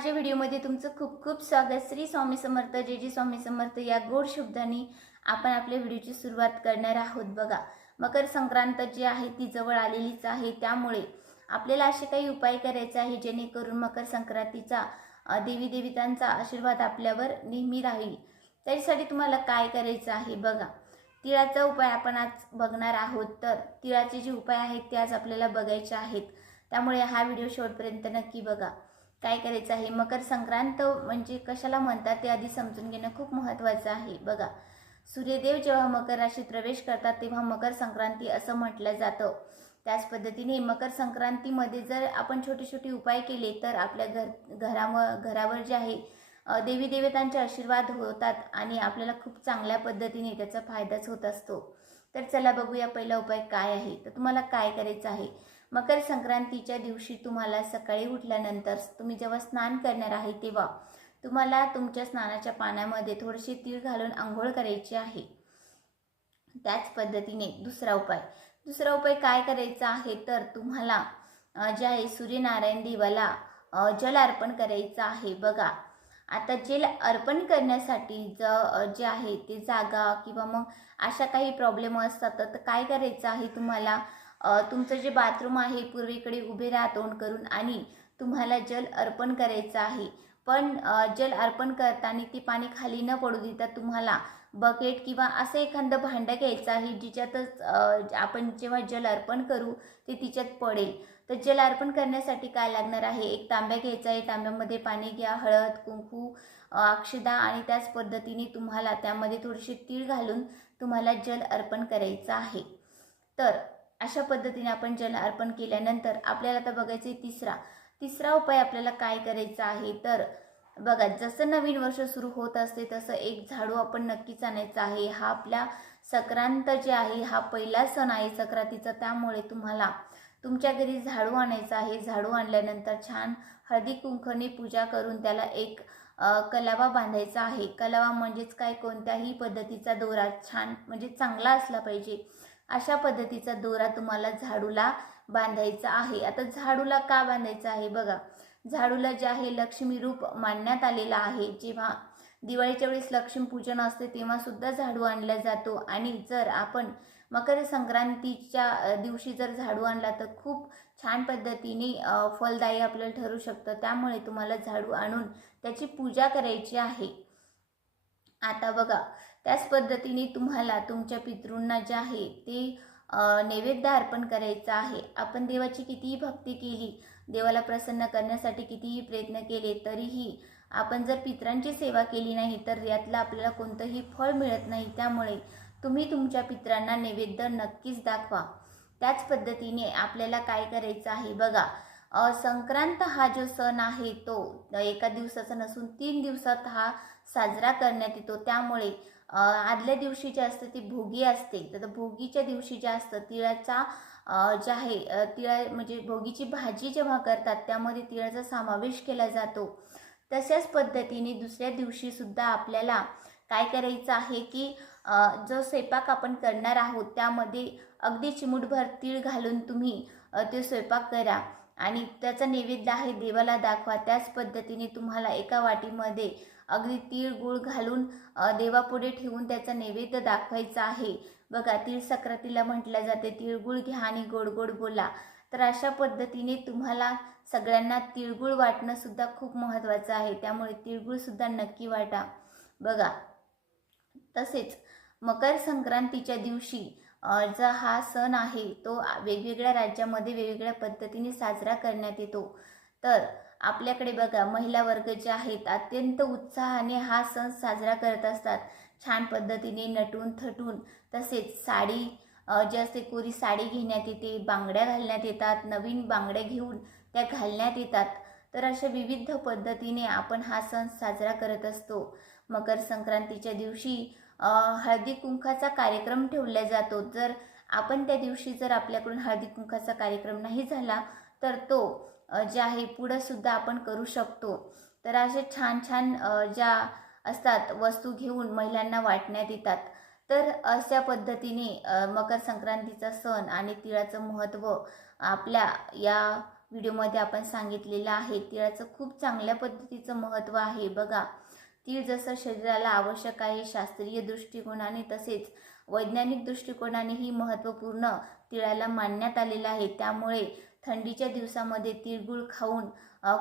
माझ्या व्हिडिओमध्ये तुमचं खूप खूप स्वागत. श्री स्वामी समर्थ जे जी स्वामी समर्थ या गोड शब्दांनी आपण आपल्या व्हिडिओची सुरुवात करणार आहोत बघा. मकर संक्रांत जी आहे ती जवळ आलेलीच आहे. त्यामुळे आपल्याला असे काही उपाय करायचे आहे जेणेकरून मकर संक्रांतीचा देवी देवितांचा आशीर्वाद आपल्यावर नेहमी राहील. त्याच्यासाठी तुम्हाला काय करायचं आहे बघा. तिळाचा उपाय आपण आज बघणार आहोत. तर तिळाचे जे उपाय आहेत ते आज आपल्याला बघायचे आहेत. त्यामुळे हा व्हिडिओ शेवटपर्यंत नक्की बघा. काय करायचं आहे? मकर संक्रांत म्हणजे कशाला म्हणतात ते आधी समजून घेणं खूप महत्त्वाचं आहे. बघा सूर्यदेव जेव्हा मकर राशीत प्रवेश करतात तेव्हा मकर संक्रांती असं म्हटलं जातं. त्याच पद्धतीने मकर संक्रांतीमध्ये जर आपण छोटे छोटे उपाय केले तर आपल्या घर घरावर घरावर जे आहे देवी देवतांचे आशीर्वाद होतात आणि आपल्याला खूप चांगल्या पद्धतीने त्याचा फायदाच होत असतो. तर चला बघूया पहिला उपाय काय आहे? तर तुम्हाला काय करायचं आहे? मकर संक्रांतीच्या दिवशी तुम्हाला सकाळी उठल्यानंतर तुम्ही जेव्हा स्नान करणार आहे तेव्हा तुम्हाला तुमच्या स्नानाच्या पाण्यामध्ये थोडेसे तीळ घालून आंघोळ करायची आहे. त्याच पद्धतीने दुसरा उपाय. दुसरा उपाय काय करायचा आहे तर तुम्हाला जे आहे सूर्यनारायण देवाला जल अर्पण करायचं आहे. बघा आता जल अर्पण करण्यासाठी ज जे आहे ते जागा किंवा मग अशा काही प्रॉब्लेम असतात तर काय करायचं आहे तुम्हाला? तुमचं जे बाथरूम आहे पूर्वेकडे उभे राहा तोंड करून आणि तुम्हाला जल अर्पण करायचं आहे. पण जल अर्पण करताना ते पाणी खाली न पडू देता तुम्हाला बकेट किंवा असं एखादं भांडं घ्यायचं आहे जिच्यातच आपण जेव्हा जल अर्पण करू ते तिच्यात पडेल. तर जल अर्पण करण्यासाठी काय लागणार आहे? एक तांब्या घ्यायचा आहे. तांब्यामध्ये पाणी घ्या हळद कुंकू अक्षदा आणि त्याच पद्धतीने तुम्हाला त्यामध्ये थोडेसे तीळ घालून तुम्हाला जल अर्पण करायचं आहे. तर अशा पद्धतीने आपण जल अर्पण केल्यानंतर आपल्याला आता बघायचं आहे तिसरा. तिसरा उपाय आपल्याला काय करायचा आहे? तर बघा जसं नवीन वर्ष सुरू होत असते तसं एक झाडू आपण नक्कीच आणायचा आहे. हा आपल्या संक्रांत जे आहे हा पहिला सण आहे संक्रांतीचा. त्यामुळे तुम्हाला तुमच्या घरी झाडू आणायचा आहे. झाडू आणल्यानंतर छान हळदी कुंकने पूजा करून त्याला एक कलावा बांधायचा आहे. कलावा म्हणजेच काय? कोणत्याही पद्धतीचा दोरा छान म्हणजे चांगला असला पाहिजे. अशा पद्धतीचा दोरा तुम्हाला झाडूला बांधायचा आहे. आता झाडूला का बांधायचा आहे बघा. झाडूला जे आहे लक्ष्मी रूप मानण्यात आलेलं आहे. जेव्हा दिवाळीच्या वेळेस लक्ष्मीपूजन असते तेव्हा सुद्धा झाडू आणला जातो. आणि जर आपण मकर संक्रांतीच्या दिवशी जर झाडू आणला तर खूप छान पद्धतीने फलदायी आपल्याला ठरू शकतं. त्यामुळे तुम्हाला झाडू आणून त्याची पूजा करायची आहे. आता बघा त्याच पद्धतीने तुम्हाला तुमच्या पितृंना जे आहे ते नैवेद्य अर्पण करायचं आहे. आपण देवाची कितीही भक्ती केली देवाला प्रसन्न करण्यासाठी कितीही प्रयत्न केले तरीही आपण जर पितरांची सेवा केली नाही तर यातलं आपल्याला कोणतंही फळ मिळत नाही. त्यामुळे तुम्ही तुमच्या पितरांना नैवेद्य नक्कीच दाखवा. त्याच पद्धतीने आपल्याला काय करायचं आहे बघा संक्रांत हा जो सण आहे तो एका दिवसाचा नसून तीन दिवसात हा साजरा करण्यात येतो. त्यामुळे आदल्या दिवशी जे असतं ती भोगी असते. तर भोगीच्या दिवशी जे असतं तिळाचा जे आहे तिळा म्हणजे भोगीची भाजी जेव्हा करतात त्यामध्ये तिळाचा समावेश केला जातो. तशाच पद्धतीने दुसऱ्या दिवशी सुद्धा आपल्याला काय करायचं आहे की जो स्वयंपाक आपण करणार आहोत त्यामध्ये अगदी चिमूटभर तीळ घालून तुम्ही ते स्वयंपाक करा. आणि त्याचा नैवेद्य आहे देवाला दाखवा. त्याच पद्धतीने तुम्हाला एका वाटीमध्ये अगदी तीळ गुळ घालून देवापुढे ठेवून त्याचा नैवेद्य दाखवायचा आहे. बघा तीळ सक्रातीला म्हटलं जाते तिळगुळ घ्या आणि गोड गोड बोला. तर अशा पद्धतीने तुम्हाला सगळ्यांना तिळगुळ वाटणंसुद्धा खूप महत्त्वाचं आहे. त्यामुळे तिळगुळसुद्धा नक्की वाटा. बघा तसेच मकर संक्रांतीच्या दिवशी जो हा सण आहे तो वेगवेगळ्या राज्यामध्ये वेगवेगळ्या पद्धतीने साजरा करण्यात येतो. तर आपल्याकडे बघा महिला वर्ग जे आहेत अत्यंत उत्साहाने हा सण साजरा करत असतात. छान पद्धतीने नटून थटून तसेच साडी जे असते कोरी साडी घेण्यात येते बांगड्या घालण्यात येतात नवीन बांगड्या घेऊन त्या घालण्यात येतात. तर अशा विविध पद्धतीने आपण हा सण साजरा करत असतो. मकर संक्रांतीच्या दिवशी हळदी कुंकाचा कार्यक्रम ठेवला जातो. जर आपण त्या दिवशी जर आपल्याकडून हळदी कुंकाचा कार्यक्रम नाही झाला तर तो जे आहे पुढंसुद्धा आपण करू शकतो. तर असे छान छान ज्या असतात वस्तू घेऊन महिलांना वाटण्यात येतात. तर अशा पद्धतीने मकर संक्रांतीचा सण आणि तिळाचं महत्त्व आपल्या या व्हिडिओमध्ये आपण सांगितलेलं आहे. तिळाचं खूप चांगल्या पद्धतीचं महत्त्व आहे. बघा तीळ जसं शरीराला आवश्यक आहे शास्त्रीय दृष्टिकोनाने तसेच वैज्ञानिक दृष्टिकोनानेही महत्त्वपूर्ण तिळाला मानण्यात आलेलं आहे. त्यामुळे थंडीच्या दिवसामध्ये तिळगुळ खाऊन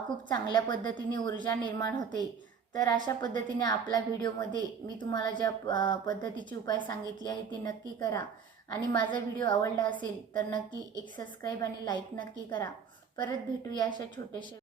खूप चांगल्या पद्धतीने ऊर्जा निर्माण होते. तर अशा पद्धतीने आपला व्हिडिओमध्ये मी तुम्हाला ज्या पद्धतीचे पद्धतीची उपाय सांगितली आहे ती नक्की करा. आणि माझा व्हिडिओ आवडला असेल तर नक्की एक सबस्क्राईब आणि लाईक नक्की करा. परत भेटूया अशा छोट्याशा